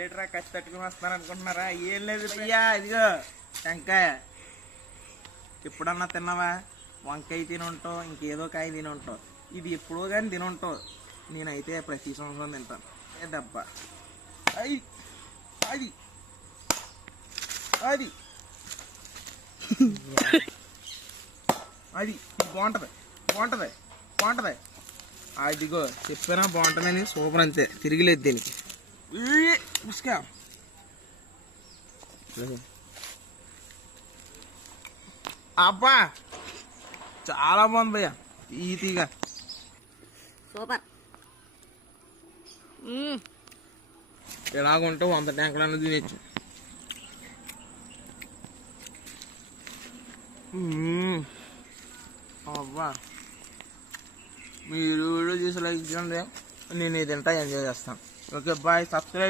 ఏట్రా కచ్చి తట్టుకుని వస్తున్నారు అనుకుంటున్నారా? ఏం లేదు అయ్యా, ఇదిగో టెంకాయ. ఎప్పుడన్నా తిన్నావా? వంకాయ తిని ఉంటావు, ఇంకేదో కాయ తిని ఉంటావు. ఇది ఎప్పుడో కానీ తిని ఉంటావు. నేనైతే ప్రతి సంవత్సరం తింటాను. ఏ డబ్బా అది అది అది అది బాగుంటుంది బాగుంటుంది బాగుంటుంది. అదిగో చెప్పినా బాగుంటుందని. సూపర్ అంతే, తిరిగిలేదు దీనికి. ఉస్కా అబ్బా చాలా బాగుంది భయ్యా, తీగా సూపర్. ఎలాగుంటే 100 ట్యాంకులన్నీ తినచ్చు. అబ్బా మీరు వీడియో చూసి లైక్ చేయండి, నేను ఇది తింటా ఎంజాయ్ చేస్తాను. Okay bye, subscribe.